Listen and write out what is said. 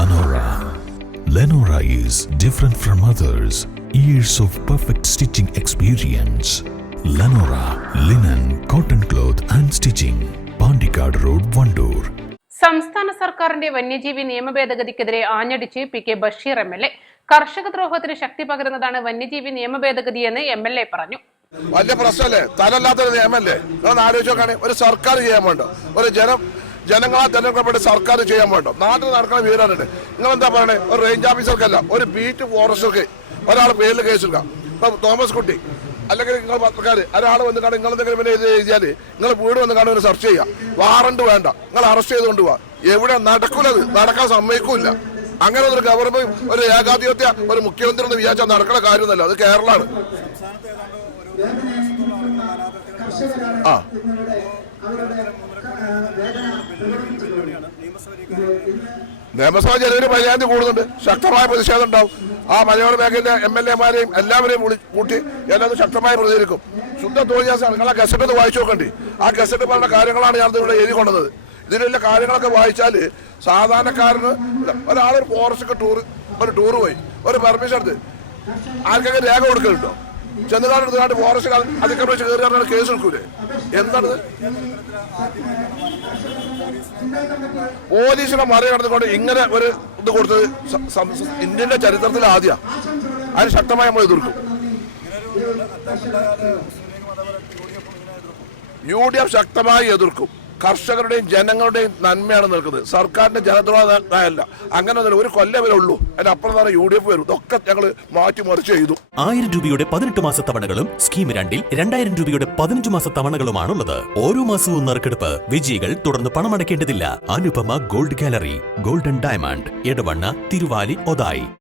Lenora. Lenora is different from others. Years of perfect stitching experience. Lenora linen, cotton cloth and stitching. Pandikad Road, Vandoor. സംസ്ഥാന സർക്കാരിന്റെ വന്യജീവി നിയമ ഭേദഗതിക്കെതിരെ ആഞ്ഞടിച്ച് P K Basheer MLA. കർഷക ദ്രോഹത്തിന് ശക്തി പകരുന്നതാണ് വന്യജീവി നിയമ ഭേദഗതിയെന്ന് എം.എൽ.എ. പറഞ്ഞു. വലിയ പ്രശ്നമല്ലേ? തലല്ലാത്തൊരു നിയമല്ലേ? നിങ്ങൾ ആലോചിച്ച് നോക്കുകയാണെ ഒരു സർക്കാർ ചെയ്യാൻ വേണ്ട, ഒരു ജനങ്ങളാൽ തെരഞ്ഞെടുക്കപ്പെട്ട് സർക്കാർ ചെയ്യാൻ വേണ്ട, നാട്ടിൽ നടക്കുന്ന വീരാനുണ്ട്. നിങ്ങൾ എന്താ പറയണേ? ഒരു റേഞ്ച് ഓഫീസർക്കല്ല, ഒരു ബീറ്റ് ഫോറസ്റ്റർക്ക് ഒരാൾ പേരിൽ കേസെടുക്കാം. ഇപ്പൊ തോമസ് കുട്ടി അല്ലെങ്കിൽ നിങ്ങൾ പത്രക്കാർ ഒരാൾ വന്ന് കാണും, നിങ്ങൾ എന്തെങ്കിലും പിന്നെ ഇത് എഴുതിയാൽ നിങ്ങൾ വീട് വന്ന് കാണും, ഒരു സെർച്ച് ചെയ്യുക. വാറണ്ട് വേണ്ട, നിങ്ങൾ അറസ്റ്റ് ചെയ്തുകൊണ്ട് പോവാ. എവിടെ നടക്കൂലത്, നടക്കാൻ സമ്മതിക്കൂല. അങ്ങനെ ഒരു ഗവൺമെന്റ്, ഒരു ഏകാധിപത്യ ഒരു മുഖ്യമന്ത്രി എന്ന് വിചാരിച്ചാൽ നടക്കുന്ന കാര്യമൊന്നുമല്ല. അത് കേരളമാണ്. നിയമസഭ ജനുവരി 15 കൂടുന്നുണ്ട്. ശക്തമായ പ്രതിഷേധം ഉണ്ടാവും. ആ മലയോര മേഖലയിലെ MLA-മാരെയും എല്ലാവരെയും കൂട്ടി എല്ലാവരും ശക്തമായി പ്രതികരിക്കും. ശുദ്ധ തോന്നിയാസാണ്. നിങ്ങൾ ആ ഗസറ്റ് ഒന്ന് വായിച്ചു നോക്കണ്ടേ? ആ ഗസറ്റ് പറഞ്ഞ കാര്യങ്ങളാണ് ഞാൻ ഇവിടെ എഴുതി കൊണ്ടത്. ഇതിലുള്ള കാര്യങ്ങളൊക്കെ വായിച്ചാൽ സാധാരണക്കാരന് ഒരാളൊരു ഫോറസ്റ്റ് ഒരു ടൂർ പോയി ഒരു പെർമിഷൻ എടുത്ത് ആർക്കൊക്കെ രേഖ കൊടുക്കലുണ്ടോ? ചെന്നുകാട് ഫോറസ്റ്റ് അതിക്രമിച്ച് കയറി കേസ് എടുക്കൂലേ? എന്താണിത്? പോലീസിനെ മറികടന്നുകൊണ്ട് ഇങ്ങനെ ഒരു ഇത് കൊടുത്തത് ഇന്ത്യന്റെ ചരിത്രത്തിൽ ആദ്യ. അതിന് ശക്തമായി നമ്മൾ എതിർക്കും. UDF ശക്തമായി എതിർക്കും. കർഷകരുടെയും ജനങ്ങളുടെയും നന്മയാണ് നിൽക്കുന്നത്. സർക്കാരിന്റെ ജനദ്രോഹമല്ല. അങ്ങനെ ഒരു കൊല്ലം വരെ ഉള്ളൂ. അതിനപ്പുറം തന്നെ UDF വരും. ഇതൊക്കെ ഞങ്ങൾ മാറ്റിമറിച്ച് ചെയ്തു. 1000 രൂപയുടെ 18 മാസ തവണകളും സ്കീം 2-ൽ 2000 രൂപയുടെ 15 മാസ തവണകളുമാണുള്ളത്. ഓരോ മാസവും നറുക്കെടുപ്പ്. വിജയികൾ തുടർന്ന് പണമടയ്ക്കേണ്ടതില്ല. Anupama gold gallery, golden diamond, Edavanna, Thiruvali, Othayi.